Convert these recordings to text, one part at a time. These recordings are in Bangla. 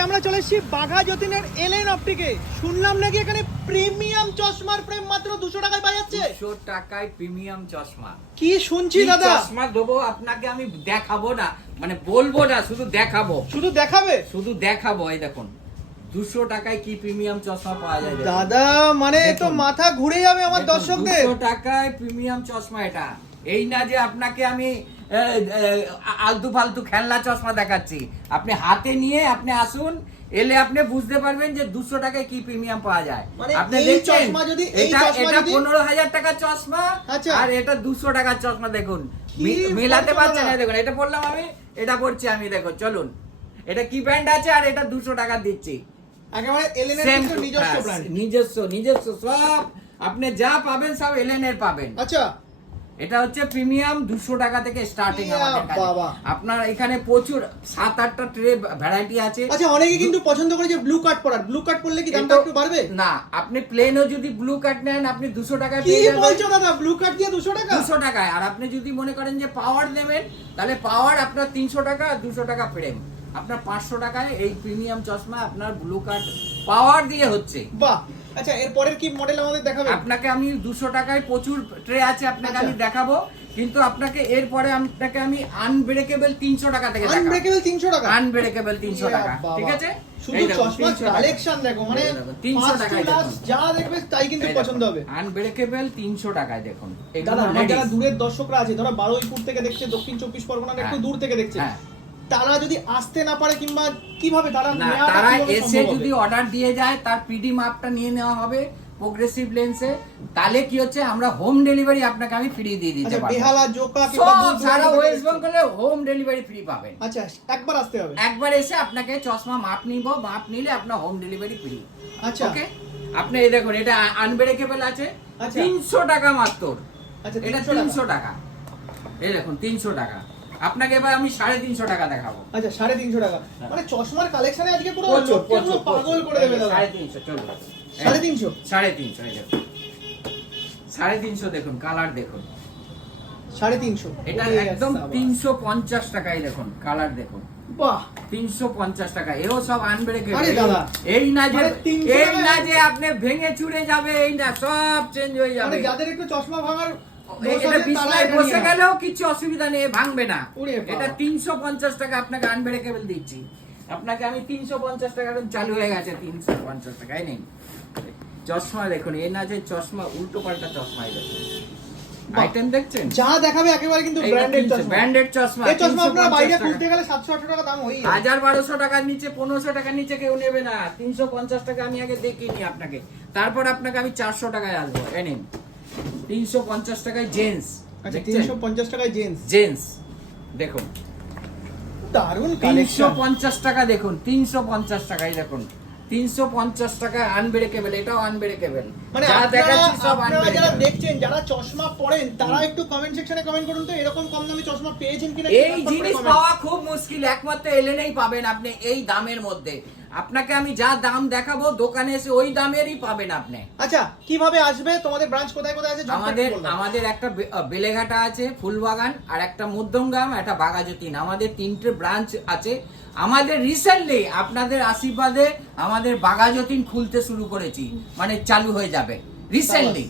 আমরা চলে এসেছি বাঘা যতীনের এলেন অপটিকে? শুনলাম নাকি এখানে প্রিমিয়াম চশমার প্রেম মাত্র দুশো টাকায় পাওয়া যাচ্ছে? দুশো টাকায় প্রিমিয়াম চশমা। কি শুনছি দাদা? চশমা দেবো আপনাকে আমি দেখাবো না মানে বলব না শুধু দেখাবো। শুধু দেখাবে? শুধু দেখাবো এই দেখুন। দুশো টাকায় কি প্রিমিয়াম চশমা পাওয়া যায় দাদা মানে তো মাথা ঘুরে যাবে আমার দর্শকদের। 200 টাকায় প্রিমিয়াম চশমা এটা। এই না যে আপনাকে আমি আলতু ফালতু খেলনা চশমা দেখাচ্ছি। আপনি হাতে নিয়ে আপনি আসুন এলে আপনি বুঝতে পারবেন যে দুশো টাকায় কি প্রিমিয়াম পাওয়া যায়। মানে আপনি এই দেখছেন চশমা যদি- এটা এটা পনেরো হাজার টাকার চশমা আচ্ছা। আর এটা দুশো টাকার চশমা দেখুন। মেলাতে পারছেন না দেখুন এটা বললাম আমি এটা পড়ছি আমি দেখো চলুন। এটা কি ব্র্যান্ড আছে আর এটা দুশো টাকা দিচ্ছি। একেবারে এলেনের Same কিন্তু to- নিজস্ব ব্র্যান্ড নিজস্ব নিজস্ব সব। আপনি যা পাবেন সব এলেনের পাবেন। আচ্ছা। এটা হচ্ছে প্রিমিয়াম দুশো টাকা থেকে স্টার্টিং আমাদের কাছে। বাবা। আপনার এখানে প্রচুর সাত আটটা ট্রে ভ্যারাইটি আছে। আচ্ছা অনেকে কিন্তু পছন্দ করে যে ব্লু কাট পরার। ব্লু কাট পরলে কি দামটা একটু বাড়বে? না আপনি প্লেনও যদি ব্লু কাট নেন আপনি দুশো টাকায় কি বলছো দাদা ব্লু কাট দিয়ে দুশো টাকা? দুশো টাকায়। আর আপনি যদি মনে করেন যে পাওয়ার নেবেন তাহলে পাওয়ার আপনার তিনশো টাকা আর দুশো টাকা ফ্রেম আপনার পাঁচশো টাকায় এই প্রিমিয়াম চশমা আপনার ব্লু কার্ড পাওয়ার দিয়ে হচ্ছে। বাহ! আচ্ছা এর পরের কি মডেল আমাদের দেখাবে আপনাকে আমি দুশো টাকায় প্রচুর ট্রে আছে আপনাকে আচ্ছা। আমি দেখাবো। কিন্তু আপনাকে এরপরে আপনাকে আমি আনব্রেকেবল তিনশো টাকা থেকে আনব্রেকেবল তিনশো টাকা? আনব্রেকেবল তিনশো টাকা ঠিক আছে? শুধু দেখো, চশমার 300 টাকা। কালেকশন দেখো মানে এই দেখো, 300 টাকায় দেখুন। যা দেখবে তাই কিন্তু পছন্দ হবে। আনব্রেকেবল তিনশো টাকায় দেখুন। দাদা যারা দূরের দর্শকরা আছে ধরো বারুইপুর থেকে দেখছে দক্ষিণ চব্বিশ পরগনা একটু হ্যাঁ। দূর থেকে দেখছে হ্যাঁ। তারা যদি আসতে না পারে কিংবা কীভাবে তারা তারা এসে যদি অর্ডার দিয়ে যায় তার পিডি মাপটা নিয়ে নেওয়া হবে প্রোগ্রেসিভ লেন্সে তাহলে কি হচ্ছে? আমরা হোম ডেলিভারি আপনাকে আমি ফ্রি দিয়ে দিতে আচ্ছা পারব। বেহালা জোকা সব সারা ওয়েস্ট বেঙ্গলে হোম ডেলিভারি ফ্রি পাবেন। আচ্ছা একবার আসতে হবে। একবার এসে আপনাকে চশমা মাপ নিব মাপ নিলে আপনার হোম ডেলিভারি ফ্রি আচ্ছা। ওকে আপনি এই দেখুন এটা আনব্রেকেবল আছে। আচ্ছা। তিনশো টাকা মাত্র। আচ্ছা এটা 300 তিনশো টাকা। এই দেখুন তিনশো টাকা। আপনাকে এবার আমি সাড়ে তিনশো টাকা দেখাবো। আচ্ছা সাড়ে তিনশো টাকা। মানে চশমার কালেকশনে আজকে পুরো পাগল করে দেবে সাড়ে তিনশো চলুন। সাড়ে তিনশো? সাড়ে তিনশো এই সাড়ে তিনশো দেখুন কালার দেখুন। সাড়ে তিনশো। এটা একদম তিনশো পঞ্চাশ টাকায় দেখুন কালার দেখুন। বাহ। তিনশো পঞ্চাশ টাকা এও সব দাদা, এই না যে মানে 300 এই না যে আপনি ভেঙে চুরে যাবে এই না সব চেঞ্জ হয়ে মানে যাবে। যাদের একটু চশমা ভাঙার এটা বিছনায় বসে গেলেও কিছু অসুবিধা নেই ভাঙবে না। এটা তিনশো পঞ্চাশ টাকা আপনাকে আনব্রেকেবল দিচ্ছি। আপনাকে আমি তিনশো পঞ্চাশ টাকা চালু হয়ে গেছে তিনশো পঞ্চাশ টাকায় নেই। চশমা দেখুন এ না যে চশমা উল্টো পাল্টা চশমা দেখুন। আইটেম দেখছেন? যা দেখাবে একেবারে কিন্তু ব্র্যান্ডেড চশমা। ব্র্যান্ডেড চশমা এই চশমা আপনারা বাইরে টাকা। গেলে সাতশো আটশো টাকা দাম যাবে। হাজার বারোশো টাকার নিচে পনেরোশো টাকার নিচে কেউ নেবে না। তিনশো পঞ্চাশ টাকা আমি আগে দেখিনি আপনাকে। তারপর আপনাকে আমি চারশো টাকায় আসব এ নিন। তিনশো পঞ্চাশ টাকায় জেন্টস আচ্ছা তিনশো পঞ্চাশ টাকায় জেন্টস। দেখুন দারুণ তিনশো পঞ্চাশ টাকা দেখুন তিনশো পঞ্চাশ টাকায় দেখুন। তিনশো পঞ্চাশ আনব্রেকেবল এটাও আনব্রেকেবল মানে আপনারা যারা দেখছেন যারা চশমা পরেন তারা একটু কমেন্ট সেকশনে কমেন্ট করুন তো এরকম কম দামে চশমা পেয়েছেন কিনা এই জিনিস পাওয়া খুব মুশকিল একমাত্র এলেনেই পাবেন আপনি এই দামের মধ্যে। আপনাকে আমি যা দাম দেখাবো দোকানে এসে ওই দামেরই পাবেন আপনি। আচ্ছা কীভাবে আসবে? তোমাদের ব্রাঞ্চ কোথায় কোথায় আছে? আমাদের আমাদের একটা বেলেঘাটা আছে ফুলবাগান আর একটা মধ্যমগ্রাম একটা বাগাজতিন। আমাদের তিনটে ব্রাঞ্চ আছে। আমাদের রিসেন্টলি আপনাদের আশীর্বাদে আমাদের বাগাজতিন খুলতে শুরু করেছি। মানে চালু হয়ে যাবে। রিসেন্টলি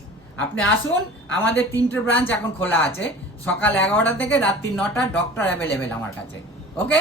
আপনি আসুন আমাদের তিনটে ব্রাঞ্চ এখন খোলা আছে। সকাল এগারোটা থেকে রাত্রি নটা ডক্টর অ্যাভেলেবেল আমার কাছে। ওকে